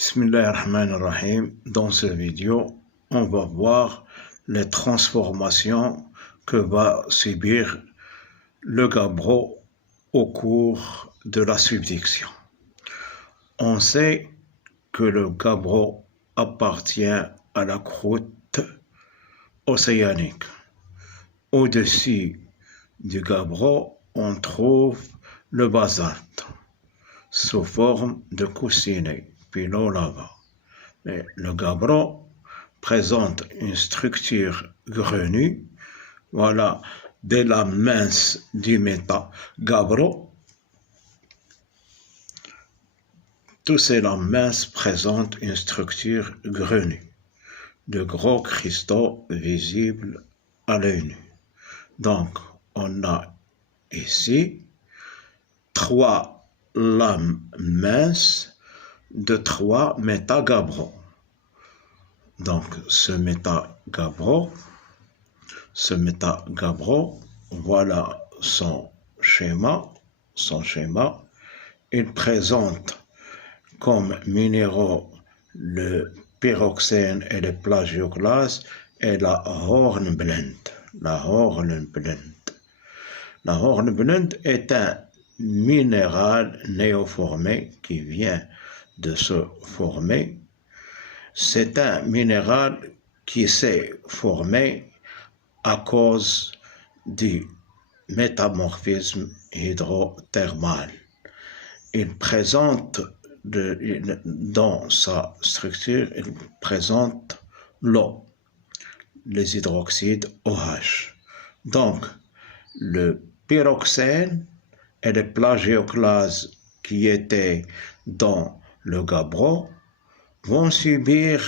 Bismillahirrahmanirrahim. Dans cette vidéo, on va voir les transformations que va subir le gabbro au cours de la subduction. On sait que le gabbro appartient à la croûte océanique. Au-dessus du gabbro, on trouve le basalte sous forme de coussinets, pilolava. Mais le gabbro présente une structure grenue, voilà, des lames minces du méta-gabbro. Tous ces lames minces présentent une structure grenue, de gros cristaux visibles à l'œil nu. Donc, on a ici 3 lames minces de 3 méta-gabbro. Donc, ce méta-gabbro, voilà son schéma. Il présente comme minéraux le pyroxène et le plagioclase et la hornblende. La hornblende est un minéral néoformé qui vient de se former. C'est un minéral qui s'est formé à cause du métamorphisme hydrothermal. Il présente dans sa structure, il présente l'eau, les hydroxydes OH. Donc, le pyroxène et le plagioclase qui étaient dans le gabbro vont subir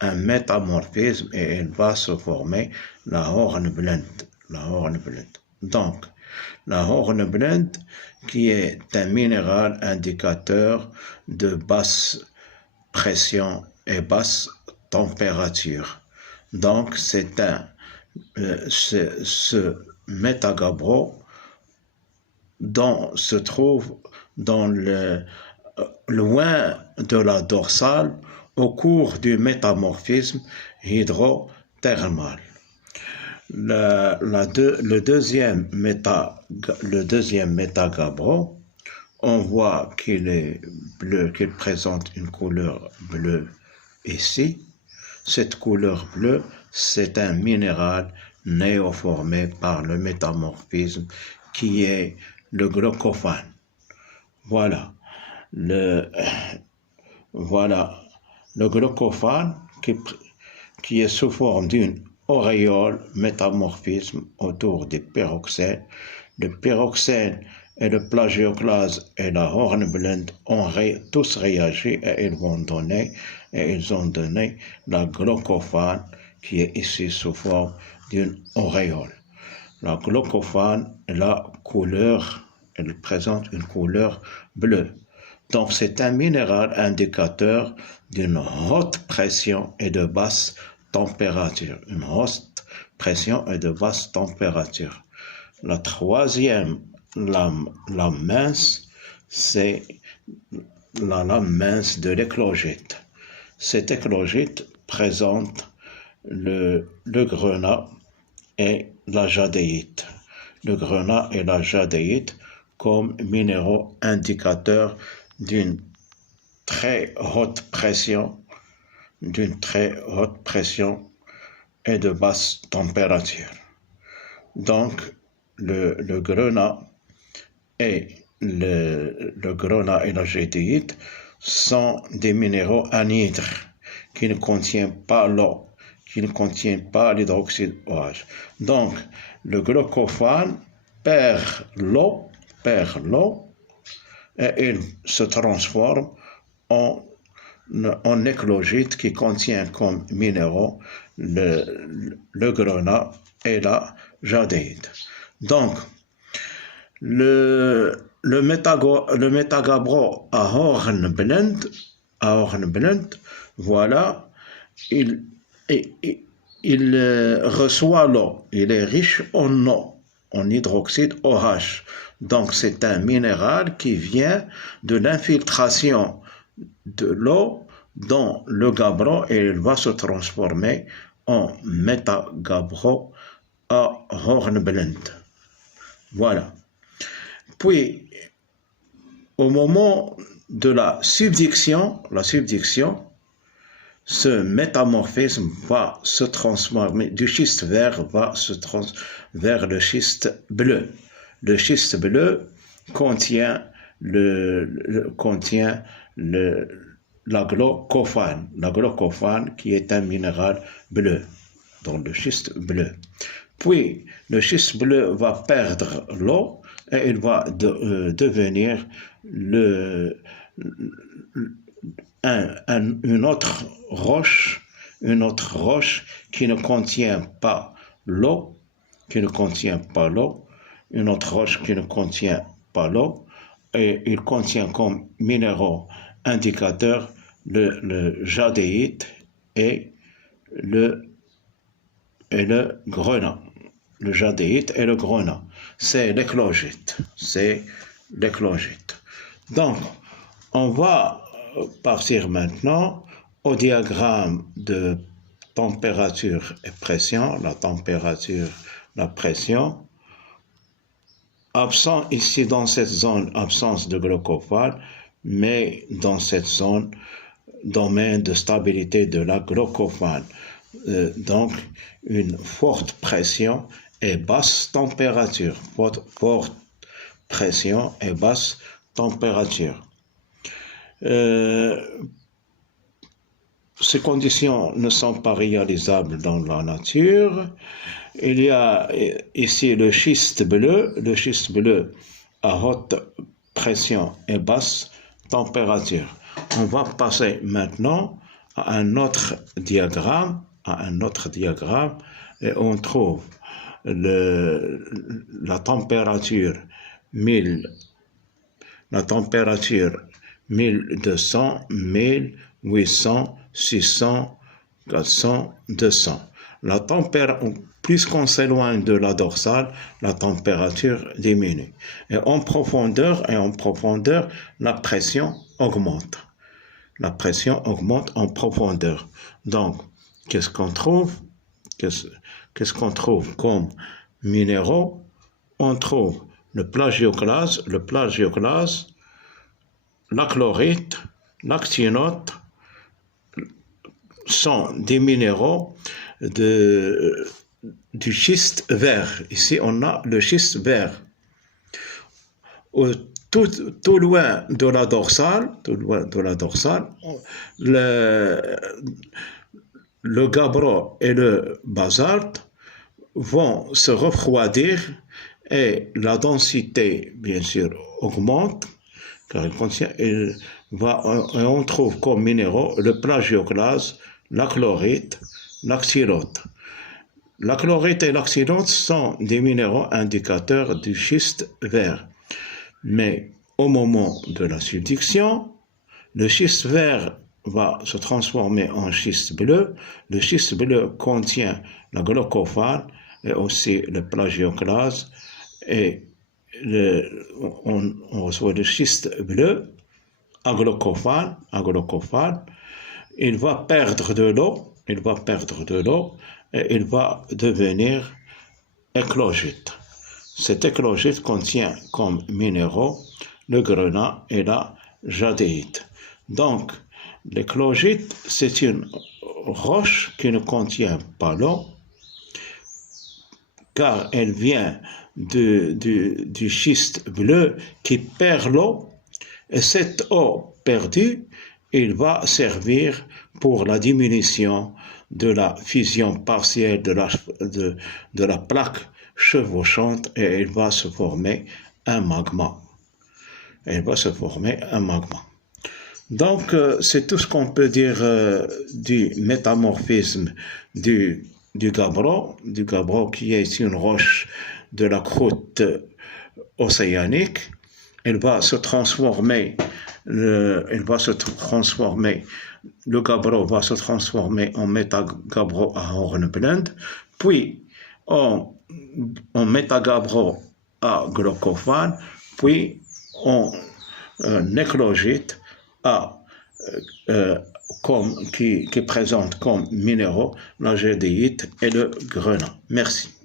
un métamorphisme et il va se former la hornblende. Donc, la hornblende qui est un minéral indicateur de basse pression et basse température. Donc, c'est ce méta-gabbro se trouve dans loin de la dorsale au cours du métamorphisme hydrothermal. Le deuxième méta-gabbro, on voit qu'il est bleu, qu'il présente une couleur bleue ici. Cette couleur bleue, c'est un minéral néoformé par le métamorphisme qui est le glaucophane. Voilà. Le glaucophane qui est sous forme d'une auréole métamorphisme autour du pyroxène. Le pyroxène et le plagioclase et la hornblende ont tous réagi et ils ont donné la glaucophane qui est ici sous forme d'une auréole. La glaucophane, elle présente une couleur bleue. Donc, c'est un minéral indicateur d'une haute pression et de basse température. Une haute pression et de basse température. La troisième lame mince, c'est la lame mince de l'éclogite. Cet éclogite présente le grenat et la jadéite. Le grenat et la jadéite comme minéraux indicateurs d'une très haute pression et de basse température. Donc, le grenat et la jadéite sont des minéraux anhydres qui ne contiennent pas l'eau, qui ne contiennent pas l'hydroxyde OH. Donc, le glaucophane perd l'eau et il se transforme en éclogite qui contient comme minéraux le grenat et la jadéite. Donc, le méta-gabbro à hornblende, voilà, il reçoit l'eau, il est riche en eau, en hydroxyde OH. Donc, c'est un minéral qui vient de l'infiltration de l'eau dans le gabbro et il va se transformer en métagabbro à Hornblende. Voilà. Puis, au moment de la subduction, ce métamorphisme va se transformer du schiste vert vers le schiste bleu. Le schiste bleu contient l'aglocophane qui est un minéral bleu, dans le schiste bleu. Puis, le schiste bleu va perdre l'eau et il va devenir une autre roche qui ne contient pas l'eau, une autre roche qui ne contient pas l'eau, et il contient comme minéraux indicateurs le jadéite et le grenat. Le jadéite et le grenat. C'est l'éclogite. Donc, on va partir maintenant au diagramme de température et pression. La température, la pression. Absent ici dans cette zone, absence de glaucophane, mais dans cette zone, domaine de stabilité de la glaucophane. Donc, une forte pression et basse température. Forte pression et basse température. Ces conditions ne sont pas réalisables dans la nature. Il y a ici le schiste bleu à haute pression et basse température. On va passer maintenant à un autre diagramme, et on trouve la température 1200, 1800, 600, 400, 200. Puisqu'on s'éloigne de la dorsale, la température diminue. Et en profondeur, la pression augmente. La pression augmente en profondeur. Donc, qu'est-ce qu'on trouve comme minéraux? On trouve le plagioclase, la chlorite, l'actinote, sont des minéraux du schiste vert. Ici, on a le schiste vert. Tout loin de la dorsale, le gabbro et le basalte vont se refroidir et la densité, bien sûr, augmente, car on trouve comme minéraux le plagioclase, la chlorite, l'actinote. La chlorite et l'actinote sont des minéraux indicateurs du schiste vert. Mais au moment de la subduction, le schiste vert va se transformer en schiste bleu. Le schiste bleu contient la glaucophane et aussi le plagioclase. Et on reçoit le schiste bleu, aglocophane. Il va perdre de l'eau et il va devenir éclogite. Cet éclogite contient comme minéraux le grenat et la jadéite. Donc, l'éclogite, c'est une roche qui ne contient pas l'eau, car elle vient du schiste bleu qui perd l'eau, et cette eau perdue, il va servir pour la diminution de la fusion partielle de la plaque chevauchante, et il va se former un magma. Donc, c'est tout ce qu'on peut dire du métamorphisme du gabbro qui est une roche de la croûte océanique. Il va se transformer, le gabbro va se transformer en métagabbro à Hornblende, puis en métagabbro à glaucophane, puis en éclogite à qui présentent comme minéraux la jadéite et le grenat. Merci.